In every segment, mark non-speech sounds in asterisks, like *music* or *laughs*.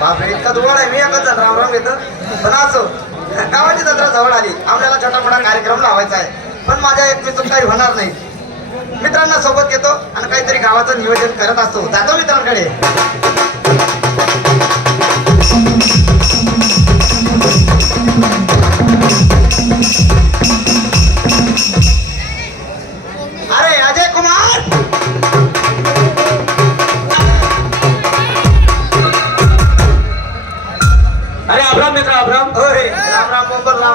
बापरे इतका दुवाड आहे. मी एकच जण राम राम येतं पण असो गावाची जत्रा जवळ आली. आपल्याला छोटा मोठा कार्यक्रम लावायचा आहे. पण माझ्या एक चूक काही होणार नाही. मित्रांना सोबत घेतो आणि काहीतरी गावाचं नियोजन करत असतो. जातो मित्रांकडे.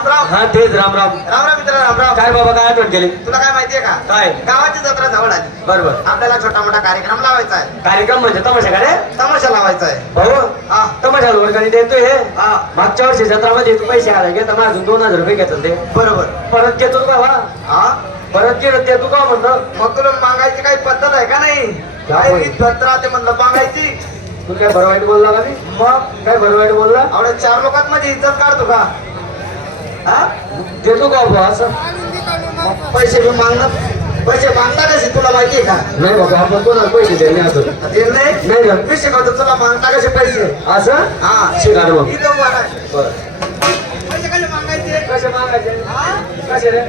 राम बोंबल राम. राम हा तेच राम राम. राम राम मित्र राम राम. काय बाबा काय आठवण केली? तुला काय माहितीये का? काय? गावाची जत्रा जवळ आली. बरोबर आपल्याला छोटा मोठा कार्यक्रम लावायचा आहे. कार्यक्रम म्हणजे तमाशा का रे? तमाशा लावायचा आहे. भाऊ हा. तमाशा वर्गाने देतोय हे. हा. मागच्या वर्षी जत्रामध्ये तू पैसे आले घेता अजून दोन हजार रुपये घेतले ते बरोबर. परत घेतो का बा हा? परत घेत देतो का म्हणलं मग तुला मागायची काही पद्धत आहे का नाही? काय काय? रीत जत्रा ते म्हणलं मागायची. तू काय बरं वाईट बोलला का मी मग? काय बरं वाईट बोलला? आवडे चार लोकात माझी इज्जत काढतो का? हा? देतो का बा असं? पैसे बी मागणं पैसे मागता कसे तुला माहितीये का? नाही बाबा आपण कोणाला पैसे देणे असं ते नाही? नाही का मी शिकवतो तुला मागता कसे पैसे? असं? हा. शिकार मग. बरं. पैसे कसे मागायचे? कसे मागायचे? हा? कसे रे?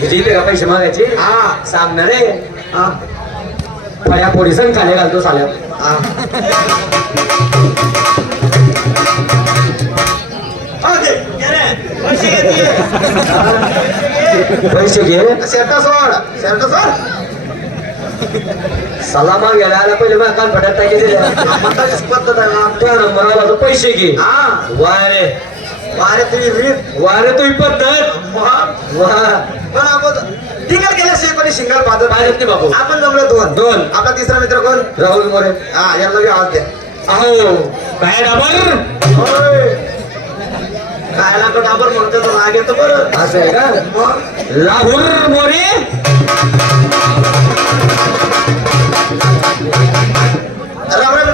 जिथे का पैसे मागायचे? हा. सांगणार रे. हा. फळ्या पोलिसांनी खाली घालतो साल्या. हा, पैसे घे शर्ट सोड शर्ट सोड. सलामा घ्यायला आला पहिले मला कान फटात दिल्या म्हणताचीच पद्धत आहे ना तुझ्या नंबर आला तो पैसे घे. हा. वारे. अरे तुझी रीत वारे तुझी पद्धत मग वा. पण आपण सिंगल केल्याशिवाय कोणी सिंगल पाहत पाहत नाही बाबू. आपण जमलो दोन. दोन. आपला तिसरा मित्र कोण? राहुल मोरे. हा बी आवाज द्या. अहो काय डाबर? होय. खायला तो डाबर म्हणतो तो राग येतो बरं. असं आहे का? मग राहुल मोरे. राम राम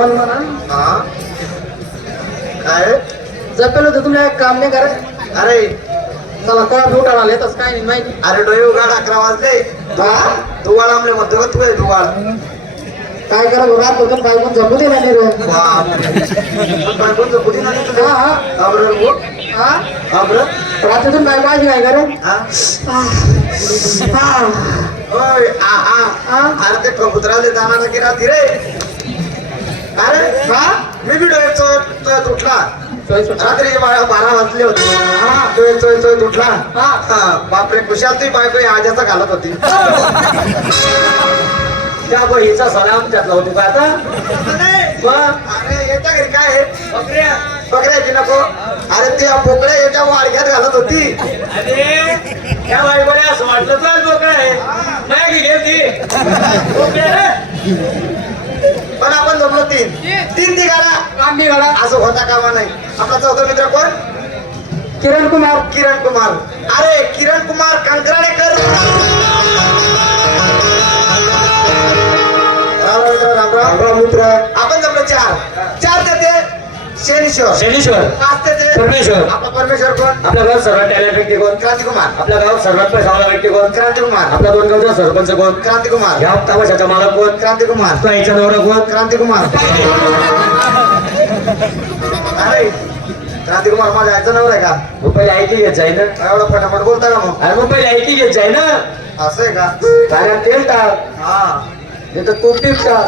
राम राम. हा. काय? जपेल होतं तुम्ही एक काम नाही करत. अरे. चला कोणा उठायला आले तसं काय नाही माहिती. अरे डोळे उघाड अकरा वाजले. हा? दुवाळ आमले म्हणतो का तू दुवाळ काय करा रात होतं बायकून जमू दे नाही रे. बायकून जमू दे नाही तुझ्या. हा अब्र रात्रीतून बायको आज काय करे आ आ. आ अरे ते कबुतराले दाना की राती रे. अरे हा? मी बी डोळे चोय तुटला रात्री बारा वाजले होते. चोय चोय चोय तुटला हा. बापरे खुशाल ती बायको आजाचा घालत होती. *laughs* त्या बहीचा सलाम त्यातला होतो का आता? याच्या घरी काय आहे? बकऱ्या. बकऱ्याची नको. अरे त्या बोकड्या याच्या वाडग्यात घालत होती. अरे. त्या बायकोने असं वाटलं तर बोकड आहे नाही घेतली पण आपण जमलो तीन. तीन तिघाला काम बी घाला असं होता कामा नाही. आपला चौथा मित्र कोण? किरण कुमार. किरण कुमार. अरे किरण कुमार कंकराळेकर राम राम मित्र राम राम राम मित्र. आपण जमलो चार. चार ते शनीश्वर. शनीश्वर. पाच ते परमेश्वर. आपला परमेश्वर कोण? आपल्या गावात सर्वात टॅलेंट व्यक्ती कोण? क्रांतिकुमार. आपल्या गावात सर्वात पैसावाला व्यक्ती कोण? क्रांतिकुमार. आपल्या दोन गावचा सरपंच कोण? क्रांतिकुमार. या तमाशाचा मालक कोण? क्रांतिकुमार. तो याचा नवरा कोण? क्रांतिकुमार. अरे क्रांतिकुमार माझ्या आईचं नाव आहे का? पहिले ऐकी घेत जाय ना. एवढा फटाफट बोलता का मग? अरे पहिले ऐकी घेत जाय ना. असं आहे का? पाण्यात तेल टाक. हा. तर हा.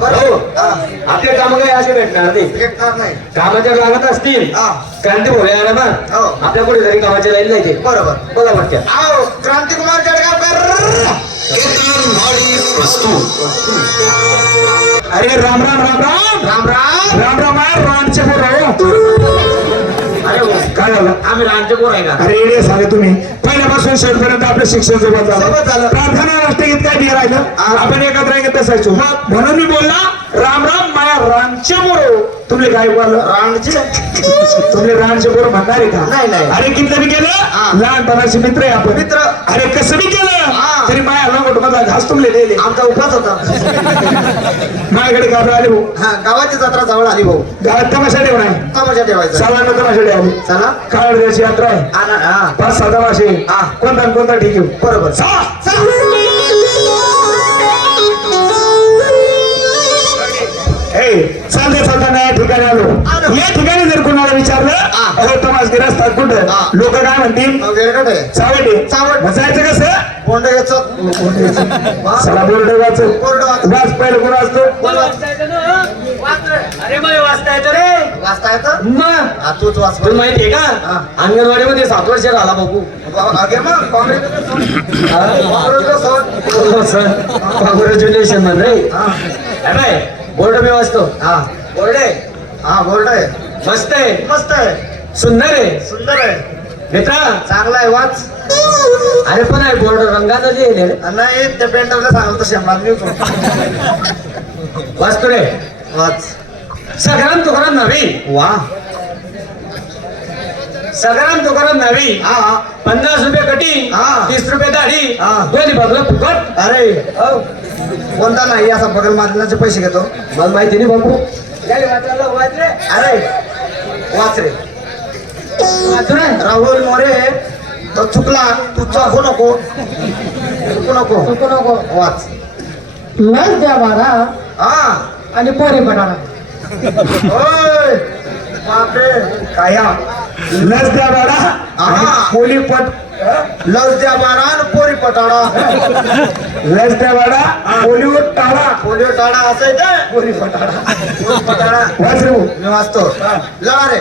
हो हा. आपले काम काही असे भेटणार नाही. कामाच्या लागत असतील. क्रांती आला ना हो. आपल्या पुढे तरी कामाच्या लाईन नाही ते बरोबर. बोला आओ क्रांतिकुमार जळगावकर अरे राम राम राम राम! राम राम! राम राम रामचे आहे अरे हो, काय झालं? आम्ही रामचे पोर आहे का अरे येडे झाले तुम्ही. पहिल्यापासून शेवटपर्यंत आपलं शिक्षण सोबत झालं सोबत झालं. प्रार्थना राष्ट्रगीत काय नाही राहिलं. आपण एकत्र एकत्र असायचो म्हणून मी बोलला राम राम माया रानचे मोरो तुमले काय बोल रांगचे तुमले रानचे मोरो म्हणणार आहे का? नाही, नाही. अरे किती बी हा. केलं लहानपणाचे मित्र आहे आपण. मित्र. अरे कसं बी केलं? हा. तरी माया लंगोट मधला घास तुमले दिले आमचा उपास होता. माझ्याकडे घाबरा आले भाऊ. हा गावाची जत्रा जवळ आली भाऊ. घरात तमाशा ठेवणार तमाशा ठेवायचा. सालांना तमाशा ठेवली चला काळद्याची यात्रा आहे. हा पाच सहा तमाशे. हा. कोणता कोणता ठीक आहे. बरोबर. चला. हे चालते चालताना या ठिकाणी आलो. या ठिकाणी जर कोणाला विचारलं हा. अहो तमासगीर असतात कुठं? हा. लोक काय म्हणतील? चावडे चावड. मग जायचं कसं? बोर्ड वाच बोर्ड वाच. पहिलं कोण असतो अरे मला वाचता येतं रे. वाचता येतं मग? हा तूच वाच तुला माहितीये का? हा. अंगणवाडीमध्ये सात वर्ष राहिला बाबू अगे मग काँग्रेस कॉंग्रॅच्युलेशनमध्ये हा अरे बोर्ड मी वाचतो. हा. बोर्ड आहे? हा बोर्ड आहे. मस्त आहे. मस्त आहे. सुंदर आहे. सुंदर आहे. मित्रा. चांगला आहे वाच. अरे पण आहे बोर्ड रंगाचा लिहिले रे नाही त्या पेंटरला सांगतो तो शेंबा मी. वाचतो रे. वाच. सगळ्यात तुकाराम नवी. वा. सगळ्यात तुकाराम नवी. हा पन्नास रुपये कटिंग हा. तीस रुपये दाढी. हा. दोन्ही बाजूला फुकट. अरे हो. कोणता नाही असा बगल मारण्याचे पैसे घेतो. मला माहिती नाही रे अरे वाच रे वाचू रे राहुल मोरे तो चुकला. तू चाकू नको. चुकू नको. नको नको. वाच. लस द्या बारा हा. आणि पोरी बनाना ओय बापरे. काय. हा? लस द्या बाळा. हा. आणि पोली पट लस द्या बारा आणि पोरी पटाडा. लस द्या बाळा. पोलीवर टाळा. पोलिओ टाळा असायचं पोरी पटाडा. पोरी पटाडा. मी वाचतो लढा रे.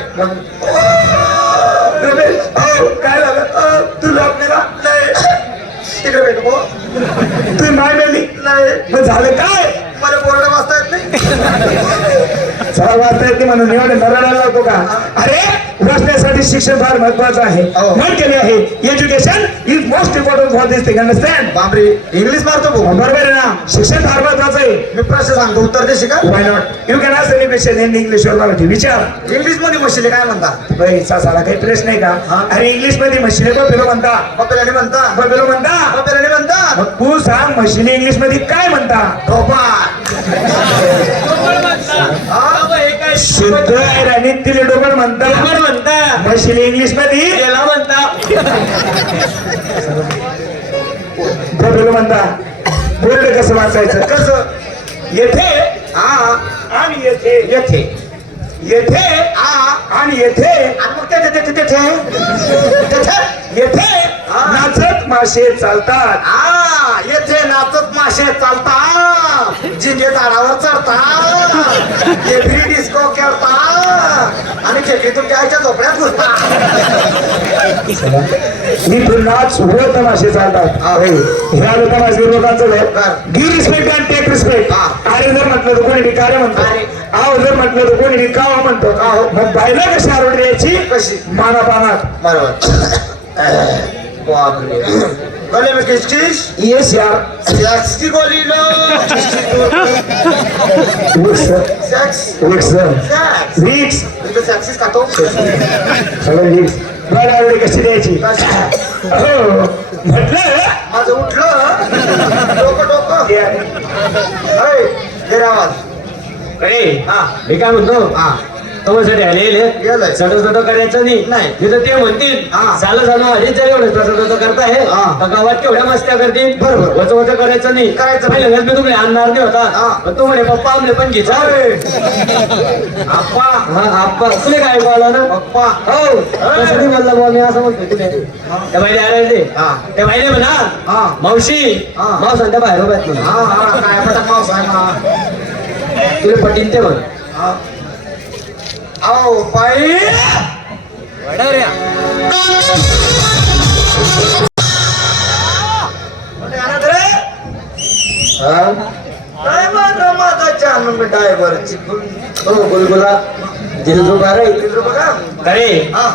रमेश, अहो, काय झालं? अहो, तू लपलेला? नाही. तिकडे भेटू भाऊ. तू नाही मेली? नाही. मग झालं काय? मला बोर्ड वाचता येत नाही? चला वाचता येते म्हणून एवढे नरडायला लावतो का? अरे वाचण्यासाठी शिक्षण फार महत्वाचं आहे. हो. म्हण केले आहे. Education is most important for this thing understand बापरे इंग्लिश मारतो भाऊ. बरोबर आहे ना. शिक्षण फार महत्वाचं आहे. मी प्रश्न सांगतो उत्तर देशी का why not you can ask any question in English और मराठी विचार इंग्लिशमध्ये म्हशीले काय म्हणता? बाई साला काही प्रश्न आहे हा. का अरे इंग्लिशमध्ये म्हशीले बपेलो म्हणता. बपेलाने म्हणता. बपेलो म्हणता. बपेलाने म्हणता. मग तू सांग म्हशीले इंग्लिशमध्ये काय म्हणता? ढोपा आहे आणि तिले डोबळ म्हणता डोंगर म्हणता म्हशीले इंग्लिशमध्ये? याला म्हणता. बपेलो म्हणता. बोर्ड कसं वाचायचं? कसं? येथे? हा. आणि येथे. येथे. येथे आणि येथे आणि मग ते ते- ते- ते- ते- तेथे येथे. नाचत मासे चालतात येथे नाचत मासे चालता जिंजे झाडावर चढता एव्हरी डिस्को खेळता आणि खेकडी तुमच्या आईच्या झोपड्यात घुसता इथून नाच होत मासे चालतात हा. होय. तमाशे लोकांचं रिस्पेक्ट अँड टेक रिस्पेक्ट. अरे जर म्हटलं तर कोणी भिकारे म्हणतो आहो जर म्हटलं तर कोणी रिकावा म्हणतो? आहो. मग बायला कशी आरोड द्यायची? कशी? मानापानात. बरोबर बापरे. गले में किस चीज येस यार. सेक्स की गोली low Vicks sex Vicks sex Vicks मी तो सेक्सीच खातो. सगळं विक्स बायला आरोडी कशी द्यायची? हो म्हटलं? माझं उठलं. डोकं डोकं. हे आवाज हा मी काय म्हणतो? हा. तमासाठी गेलंय. आले सट सट करायचं नाही. नाही. तिथं ते म्हणतील. हा. झालं झालं. अडीच जर एवढं सट सट करताय हा. गावात केवढ्या मस्त्या करतील? बरोबर. वच वच करायचं नाही. करायचं पहिले नाही. मी तुम्ही आणणार नाही. होता. तू म्हणे पप्पा आमले पण घ्यायचा आप्पा हा आप्पा तुले काय बोला ना? पप्पा. हो. बोलला बुवा, मी असं म्हणतो तुले त्या बाईले आले हा. त्या बाईले म्हणा. मावशी हा. मावस त्या बाहेर उभ्यात. हा हा. काय पटक मावस आहे ना तुले पटीन ते हा. आओ बाई कुठे आणत रे? काय माझा माझा चार ड्रायव्हरची हो गुलगुला. जिल्जू बारा चित्र बघा. अरे. हा.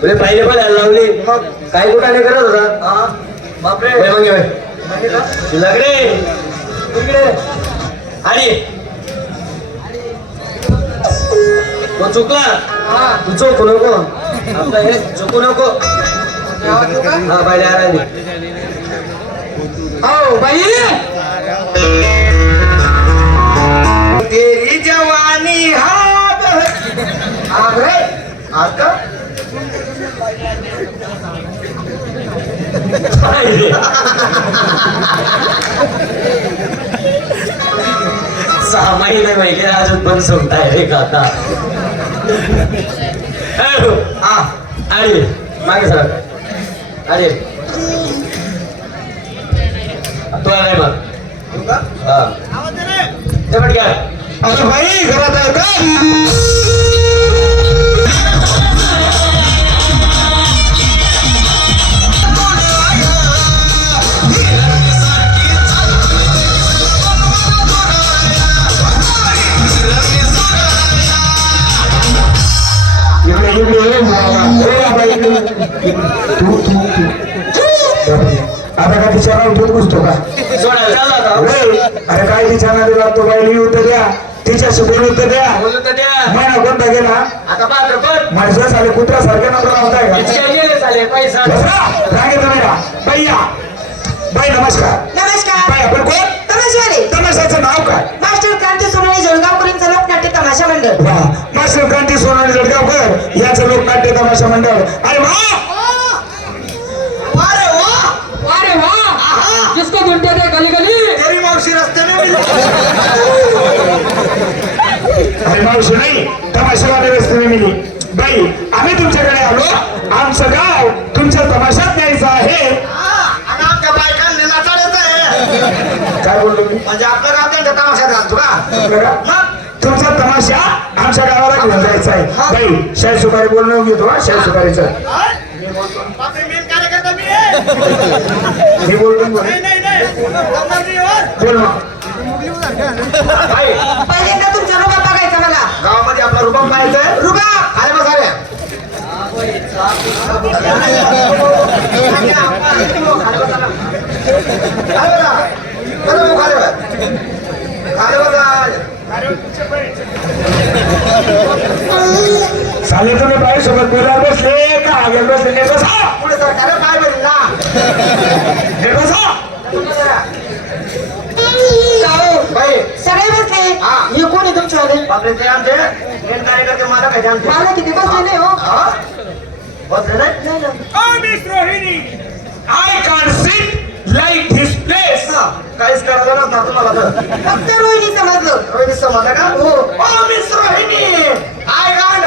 तुले पाहिले पण लावली. मग? काय कुठाने करत होता? हा. बापरे. मग इकडे आणि तो चुकला? तू चुकू नको. आपलं हे चुकू नको. हा बाई आरामी हो बाई. तेरी जवानी हाथ. आग है आग का? सहा महिने पहिले अजून पण सोडताय रे काका हा आणि मागे सर आणि. तू आलाय मग? हा. बाई घरात आहे का आता का तिच्या दूध घुसतो का. अरे काय तिच्या नादी लागतो बाई उत्तर द्या तिच्याशी बोलू उत्तर द्या महिना कोणता गेला माझ्या साले कुत्रा सारखे नंबर सांगितलं नाही का बाई नमस्कार. नमस्कार. बाई आपण कोण? तमाशाचं नाव काय? तमाशा मंडळ. वा. मास्टर क्रांती सोनाली जळगावकर याचं लोकनाट्य तमाशा मंडळ. अरे वा! अरे अरे गली गली. तेरी मावशी रस्त्याने मिली। अरे मावशी नाही तमाशावाले रस्त्याने मिली. बाई आम्ही तुमच्याकडे आलो. आमचं गाव तुमच्या तमाशात न्यायचं आहे. हा, काय बोललो मी? म्हणजे आपलं गाव त्यांच्या तमाशात घालतो का. मग तुमचा तमाशा आमच्या गावाला घेऊन जायचा आहे. बाई शाही सुपारी बोलणं घेतो हा शाही सुपारीचं मी आहे. मी बोलतो बोल नाही, नाही, नाही. जमणार नाही. बोल मग बाई, पहिल्यांदा तुमचा रुबा बघायचा मला. गावामध्ये आपला रुबाब पाहायचंय रुबा अरे बस अरे चालेल तुम्ही बाई सोबत बोलायला बसले का? आगे बसले नीट बसा. पुढे सरकार काय बरी ना नीट बसा. बाई. सगळे बसले हा. हे कोण आहे तुमचे वाले? बापरे ते आमचे. मेन कार्यकर्ते मला काय आमचे. मला किती बसले नाही हो. हा? बसले नाही. I can sit like this place हा, काहीच करायला नसणार तुम्हाला तर. फक्त रोहिणी समजलं. रोहिणी समजला का? हो. ओ miss Rohini. I can't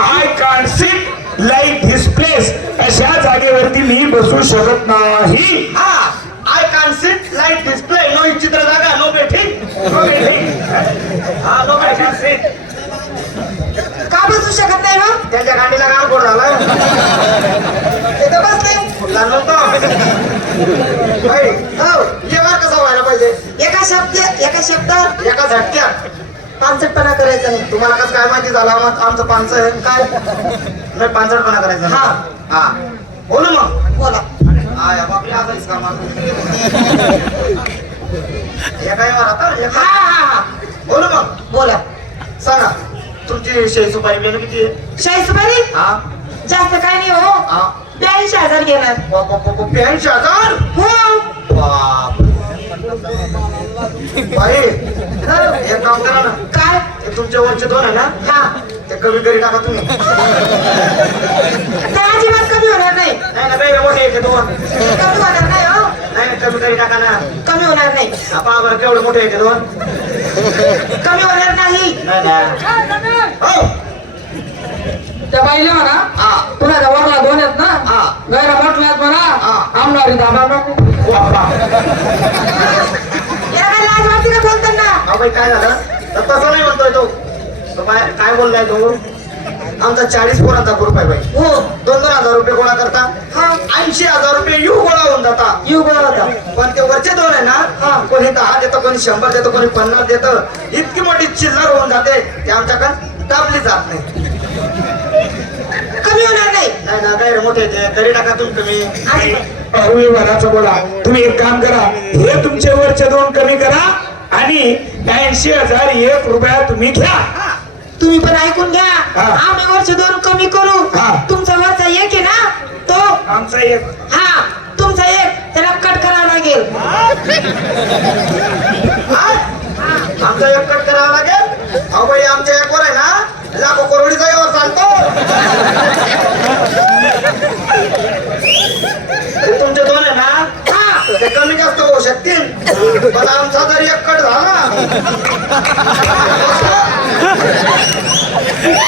I can sit like this place अशा जागेवरती मी बसू शकत नाही. हा. I can sit light display no चित्र जागा नो बेटिंग नो बेटिंग हा नो बेटिंग सिट का बसू शकत नाही हो त्यांच्या गाडीला गाळ गोड झाला तिथं बसले फुटला नव्हता बाई, हो, जेवण कसं व्हायला पाहिजे एका शब्द एका झटक्यात. पानसटपणा करायचा नाही. तुम्हाला कसं काय माहिती झालं? आम- आमचं आहे काय? नाही पानसटपणा करायचा हा. हा. बोलू मग. बोला. हा या बापरे का माझं एका हा हा हा बोलू मग. बोला. सांगा तुमची शेळी सुपारी बियाणं किती आहे? शाही सुपारी? हा. जास्त काय नाही हो. ब्याऐंशी हजार घेणार. ब्याऐंशी हजार? हो. बाप बाई एक काम करा ना. काय? ते तुमच्या वरचे दोन आहे ना? हा. ते कमी करी टाका तुम्ही. कमी होणार नाही. नाही ना मोठे दोन. कमी होणार नाही हो. नाही कमी करी टाका ना. कमी होणार नाही. आपण बरं केवढे मोठे दोन. कमी होणार नाही. नाही ना हो. त्या बाईला म्हणा हा. तुला जवळला दोन आहेत ना हा. गैरा म्हटल्यात म्हणा. आमदारी दाबा नको. काय हा झालं? तर तसं नाही म्हणतोय तो. तो काय बोललाय तो? आमचा चाळीस पोरांचा ग्रुप आहे बाई. हो. दोन दोन हजार रुपये गोळा करता. हा. ऐंशी हजार रुपये यू गोळा होऊन जाता. येऊ बोला होता. पण ते वरचे दोन आहे ना कोणी दहा देतो कोणी शंभर देतो कोणी पन्नास देतं. इतकी मोठी चिल्लर होऊन जाते. ते आमच्याकडे दाबली जात नाही. कमी होणार नाही. नाही ना काय रे मोठे ते टाका तुम्ही कमी. बोला. तुम्ही एक काम करा. हे तुमचे वरचे दोन कमी करा आणि ऐंशी हजार एक रुपया तुम्ही घ्या. तुम्ही पण ऐकून घ्या. हा. आम्ही वर्ष दोन कमी करू. हा. तुमचा वरचा एक आहे ना तो. आमचा एक. हा. तुमचा एक त्याला कट करावा लागेल. आमचा एक कट करावा लागेल. अहो बाई आमच्या एकवर आहे ना लाखो करोडीचा यावर चालतो. तुमचे दोन आहे ना हा, ते कमी जास्त होऊ शकतील. पण आमचा जर एक कट झाला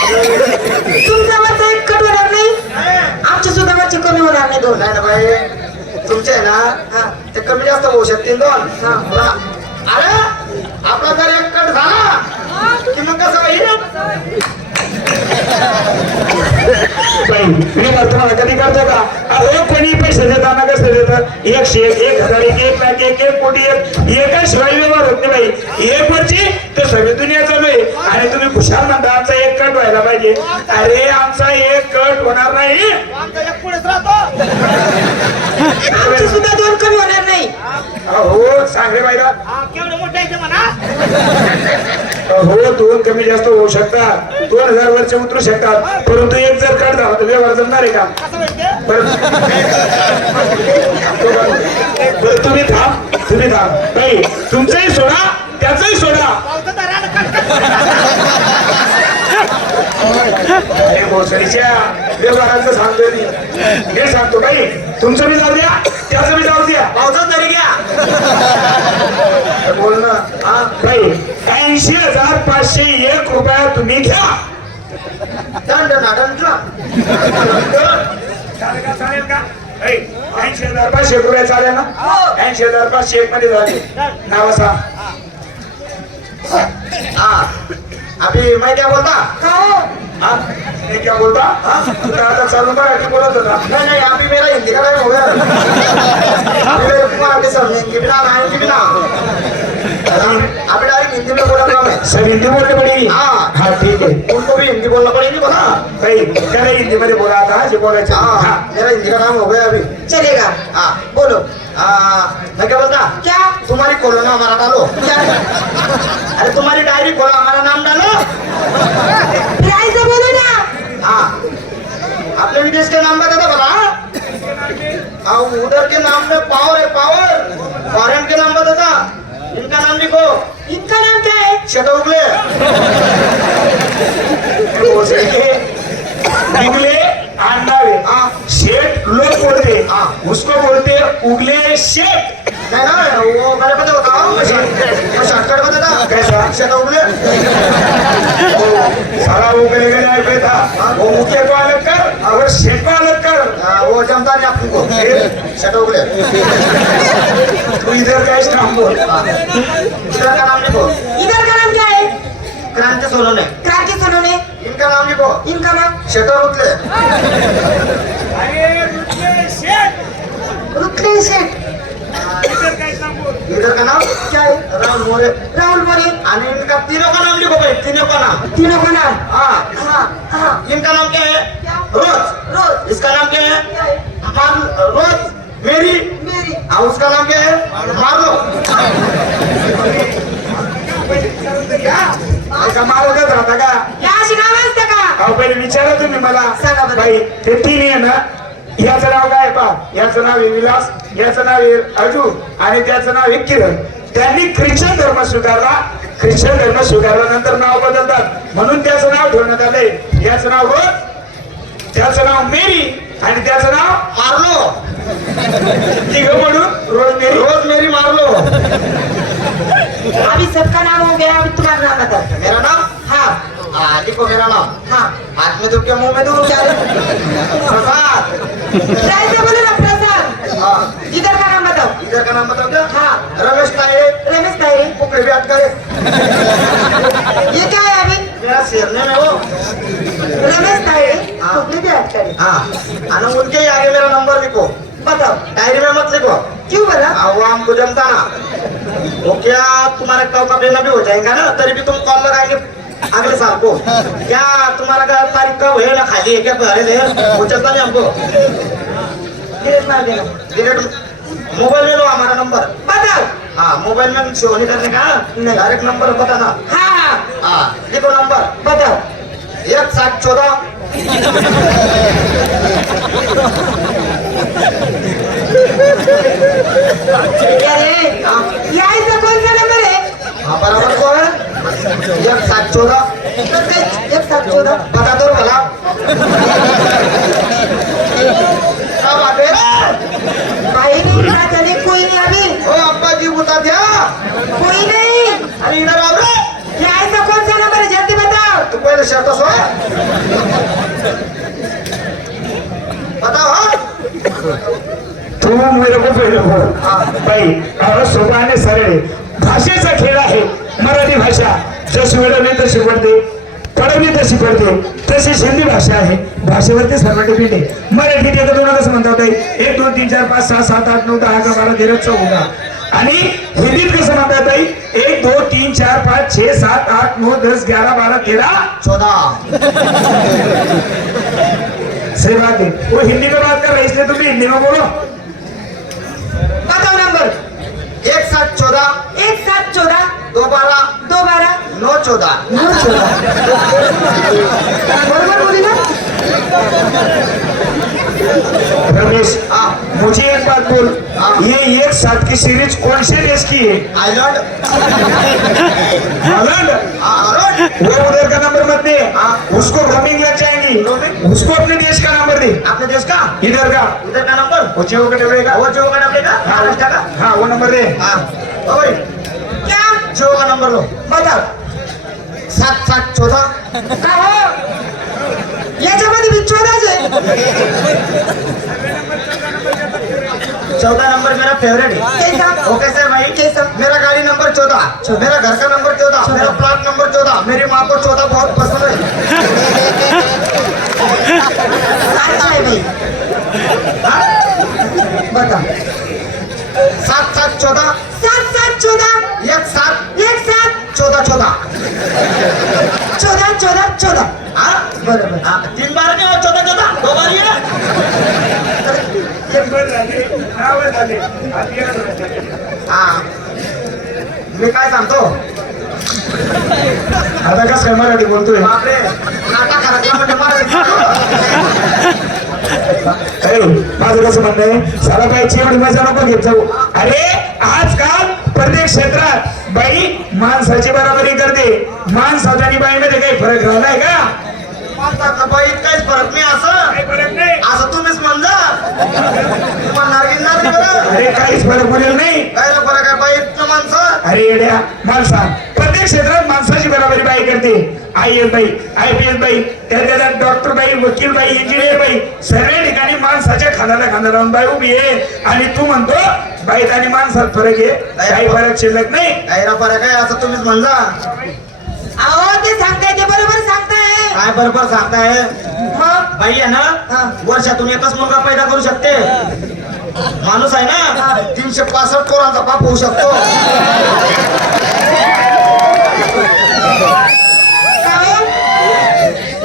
तुमचा वरचा एक कट होणार नाही. आमच्या सुद्धा वरचे कमी होणार नाही दोन. नाही ना बाई तुमचे आहे ना हा, ते कमी जास्त होऊ शकतील दोन. हा. अरे आपला जर एक कट झाला कि मग कसं होईल? मी तुम्हाला कधी करतो का? अरे कोणी पैसे देताना कसं देत? एकशे एक एक हजार एक एक लाख एक एक कोटी एक. एका शिवाय व्यवहार होत नाही बाई. एक वरची तर सगळी दुनिया चालू आणि तुम्ही खुशाल म्हणता आमचा एक कट व्हायला पाहिजे. अरे आमचा एक कट होणार नाही. आमचा सुद्धा दोन कमी होणार नाही. हो सांगरे बाईला. हो दोन कमी जास्त होऊ शकतात. दोन हजार वरचे उतरू शकतात. परंतु एक जर कट झाला तर व्यवहार जमणार आहे का? बरं. तुम्ही थांब तुम्ही थांब. नाही तुमचंही सोडा त्याचंही सोडा. सांगतोय मी. हे सांगतो बाई तुमचं बी जाऊ द्या त्याचं बी जाऊ द्या. पावसात तरी घ्या. बोल ना. हा बाई ऐंशी हजार पाचशे एक रुपया तुम्ही घ्या. दंड ना दंड चालेल का? चालेल का? ऐंशी हजार पाचशे रुपये चालेल ना? ऐंशी हजार पाचशे एक मध्ये झाले नाव सांग. हा अभी मैं क्या बोलता? का हो? क्या बोलता? हा? आता चालू मराठी बोलत होता? नहीं नहीं अभी मेरा हिंदी का टाइम हो गया अभी मेरे को आगे समझ हिंदी भी ना हिंदी भी ना अभी डायरेक्ट हिंदी में बोला था मैं हिंदी बोलनी पडेगी हाँ। हा ठीक आहे. उनको भी हिंदी बोलना पड़ेगी बोला. काही त्याला हिंदी मध्ये बोला आता जे बोलायचं हाँ हा. मेरा हिंदी का काम हो गया अभी चलेगा हाँ बोलो. आ, मैं क्या बोलता क्या? तुम्हारी खोलो ना हमारा डालो. क्या? अरे तुम्हारी डायरी खोलो हमारा नाम डालो. फिर ऐसे बोलो ना. हाँ. अपने विदेश के नाम बता दो बोला हाँ. उधर के नाम में पावर है पावर फॉरेन के नाम बता इनका नाम लिखो. इनका नाम क्या? है शटोगले निघले आणणारे हाँ लोक बोलते हाँ। उसको बोलते हैं उगले शेठ नहीं ना वो मैंने पता होता मैं शॉर्टकट बता था? कैसा? शटोगले साला उगले। गले ऐकले था। वो मुख्य को अलग कर और शेठ को अलग कर। हाँ, वो जमता नहीं आपको। शटोगले तू इधर का नाम बोल। इधर का नाम लिखो। इधर का नाम क्या है? क्रांति सोनोने। क्रांति सोनोने। इनका नाम लिखो। इनका नाम? शटर उतले रुकले शेठ इधर का नाम क्या है राम मोरे राहुल मोरे आणि इनका तीनों का नाम लिखो भाई तीनों का नाम तीनों का नाम हाँ हाँ हाँ इनका नाम क्या है रोज रोज इसका नाम क्या है है रोज मेरी मेरी और उसका नाम क्या है मार्लो का मारतच राहता का या असते का अहो पहिले विचारा तुम्ही मला सांगा. बाई ते तीन आहे ना याचं नाव काय पा याचं नाव आहे विलास याचं नाव आहे अजू आणि त्याचं नाव आहे किरण. त्यांनी ख्रिश्चन धर्म स्वीकारला. ख्रिश्चन धर्म स्वीकारल्यानंतर नाव बदलतात. म्हणून त्याचं नाव ठेवण्यात आलंय. याचं नाव रोज त्याचं नाव मेरी आणि त्याचं नाव मारलो. तिघ म्हणून रोज मेरी. रोज मेरी मारलो. अभी सबका नाम हो गया अभी तुम्हारा नाम बता मेरा नाम? हाँ। हाँ लिखो मेरा नाम हाँ हाथ में तो क्या मुंह में तो प्रसाद. कैसे बोले ना प्रसाद. हाँ. इधर का नाम बताओ इधर का? नाम बताओ क्या हाँ. रमेश ताये रमेश ताई. कुकड़े भी अटकाए ये क्या है अभी मेरा शेरने में हो. रमेश ताई टोकरी भी करें हाँ. और उनके ही आगे मेरा नंबर लिखो. बताओ डायरी में मत लिखो. क्यों बोला हाँ, वो हमको जमता ना. वो क्या तुम्हारा कल का भी हो जाएगा ना? तभी भी तुम कॉल लगाएंगे. साल को क्या तुम्हारा का तारीख कब है ना खाली है क्या भरे है वो चलता नहीं हमको डिलीट मार देना डायरेक्ट मोबाइल ले लो हमारा नंबर. बताओ हाँ मोबाइल में शो नहीं करने का। डायरेक्ट नंबर बताना हाँ हाँ. हाँ लिखो नंबर बताओ एक सात चौदह अरे कोणता नंबर आहे? हाँ बराबर को है एक सात चौदह एक सात चौदा. बात है काही नाही रात आणि कोई नाही अभी ओ अब्बा जी बता दिया. कोई नहीं. अरे इधर आओ रे. यायचा कोणता नंबर आहे जल्दी बताओ तू पहले शर्ट सो बताओ हाँ. तू मेरे को पहिले बाई अहो सोपा आणि सरळ. भाषेचा खेळ आहे. भाषा जशी वेळवली तशी पडते पडवली तशी पडते तशीच हिंदी भाषा आहे. भाषेवरती सर्व डिपेंड आहे मराठीत एका दोन कसं म्हणतात? एक दोन तीन चार पाच सहा सात आठ नऊ दहा अकरा बारा तेरा चौदा. आणि हिंदीत कसं म्हणतात? एक दो तीन चार पाच छह सात आठ नऊ दस ग्यारह बारह तेरह चौदह सही बात है वो हिंदी में बात कर रहे हैं इसलिए तुम भी हिंदी में बोलो. बताओ नंबर. एक सात चौदह एक सात चौदा. दो बारह दो बारा नौ चौदह। बरोबर बोली ना? रमेश हाँ मुझे एक बात बोल। हाँ। ये एक साथ की सीरीज़ कौन से देश की है? हॉलैंड हाँ वो उधर का नंबर मत दे। हाँ। उसको रोमिंग लग जाएँगी। रोमिंग? उसको अपने देश का नंबर दे। अपने देश का? इधर का। उधर का नंबर वो जियो का डबे का वो जो का डबले का महाराष्ट्र का? हाँ वो नंबर दे। हाँ ओए जो का नंबर लो। बताओ। सात सात चौदह। हो याच्यामध्ये मी चौदाच आहे चौदह नंबर मेरा फेवरेट है। कैसा ओके सर भाई। कैसा? मेरा गाड़ी नंबर चौदह। मेरा घर का नंबर चौदह। मेरा प्लॉट नंबर चौदह। मेरी माँ को चौदह बहुत पसंद है। अच्छा है भाई। बता सात सात चौदह। सात सात चौदह। एक सात सात चौदह चौदह चौदा चौदा. चौदा हाँ बरोबर हाँ, तीन बार नहीं और चौदह चौदह दो बार ही है. हा. मी काय सांगतो? आता कसं काय मराठी बोलतोय? बापरे मराठी माझं कसं म्हणणं आहे? साला बाईची एवढी मजा नको घेत जाऊ. अरे आजकाल प्रत्येक क्षेत्रात बाई माणसाची बराबरी करते. माणसाच्या आणि बाईमध्ये काही फरक राहिलाय का? माणसाचं बाई काहीच फरक नाही असं? फरक नाही. असं तुम्हीच म्हणजा अरे काहीच फरक पडेल नाही. काय फरक आहे माणसं? अरे येड्या माणसा. प्रत्येक क्षेत्रात माणसाची बराबरी बाई करते. आय एस बाई आय पी एस बाई त्या डॉक्टर बाई वकील बाई इंजिनियर बाई सर्व ठिकाणी माणसाच्या खांद्याला खांदा लावून बाई उभी आहे. आणि तू म्हणतो बाईत आणि माणसात फरक आहे. काही फरक शिल्लक नाही. काय रे फरक आहे असं तुम्हीच म्हणजा अहो ते सांगताय ते बरोबर सांगताय. काय बरोबर सांगताय? मग बाई आहे ना वर्षातून एकच मुलगा पैदा करू शकते. माणूस आहे ना तीनशे पासष्ट पोरांचा बाप होऊ शकतो?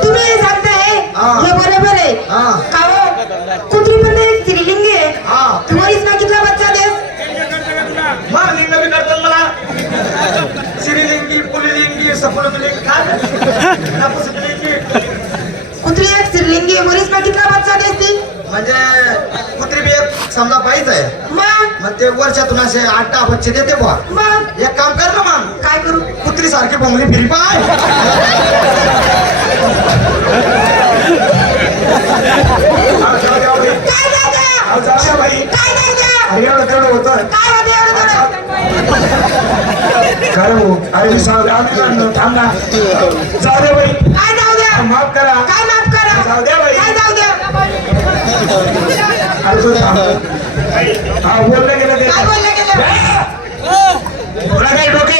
तुम्ही हे सांगताय हा. बरोबर आहे. हा. का? कुत्री पण एक स्त्रीलिंगी हा. तुम्हाला इसमें कितना बच्चा देस? मग लिंग बी करतात मला. श्रीलिंगी पुलिलिंगी सफललिंगी काय? नपुसकलिंगी कुत्री एक स्त्रीलिंगी आहे बोलीस में कितना बच्चा देस ती? म्हणजे कुत्री बी एक समजा पाहिजे आहे. मग? मग ते वर्षातून असे आठ दहा बच्चे देते बुवा. मग? एक काम कर ना मग. काय करू? कुत्री सारखी बोंगली फिरी पाय. काय *laughs* दादा अहो, जाऊ द्या बाई काय दादा अरे एवढं तेवढं होतं? खरं भाऊ अरे मी सांग थांब ना. जाऊ दे बाई. माफ करा. काय माफ करा? जाऊ द्या बाई. काय जाऊ द्या? अरे तू थांब. हा बोललं गेलं ते काय बोलले गेलं तुला काही डोके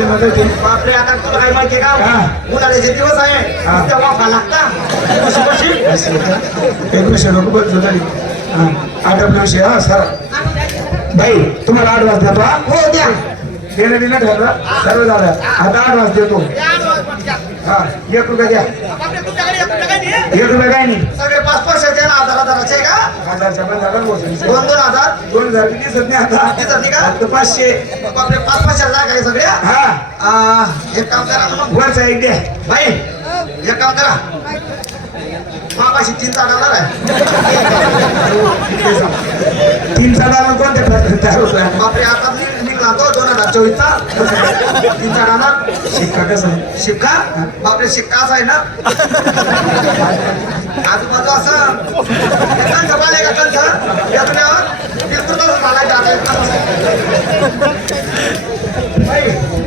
होती. बापरे आता तुला काय माहितीये का? हा. उन्हाळ्याचे दिवस आहे. तेव्हा वाफा लागता. कशी कशी? एक विषय नको बदलू हा. विषय हा सर. बाई तुम्हाला आठ वाजता देतो हा? हो द्या. देणं दिलं ठरलं सर्व झालं. आता आठ वाजता देतो हा. एक रुपये द्या. एक रुपये काय नाही. सगळे पाच पाचशेचे का? हजारच्या पण दोन दोन हजार. दोन हजार किती दिसत नाही आता? दिसत नाही का? फक्त पाचशे. बापरे पाच पाचशे जागा आहे सगळ्या. हा. आ, एक काम करा ना मग. वरचा एक द्या. भाई एक काम करा. मापाशी तीन डॉलर आहे. तीन कोणत्या प्रकारचे तयार होतोय. बापरे आता मी तो दोन हजार चोवीसचा तीन डॉलर शिक्का कसं आहे? शिक्का? बापरे शिक्का असा आहे ना? आजूबाजू असं. कंच पाहिले का कंच या तुम्ही बिलकुल तसं घालायचं आता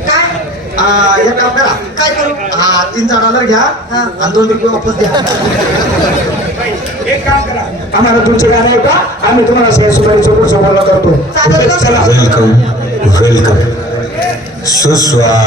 काय? काम करा. काय करू? हा तीनचा डॉलर घ्या आणि दोन रुपये वापस द्या. एक काम करा. आम्हाला तुमचं गाणं आहे का आम्ही तुम्हाला सह्यासुधारीचं पुढचं बोलणं करतो? चला. welcome. Ce soir,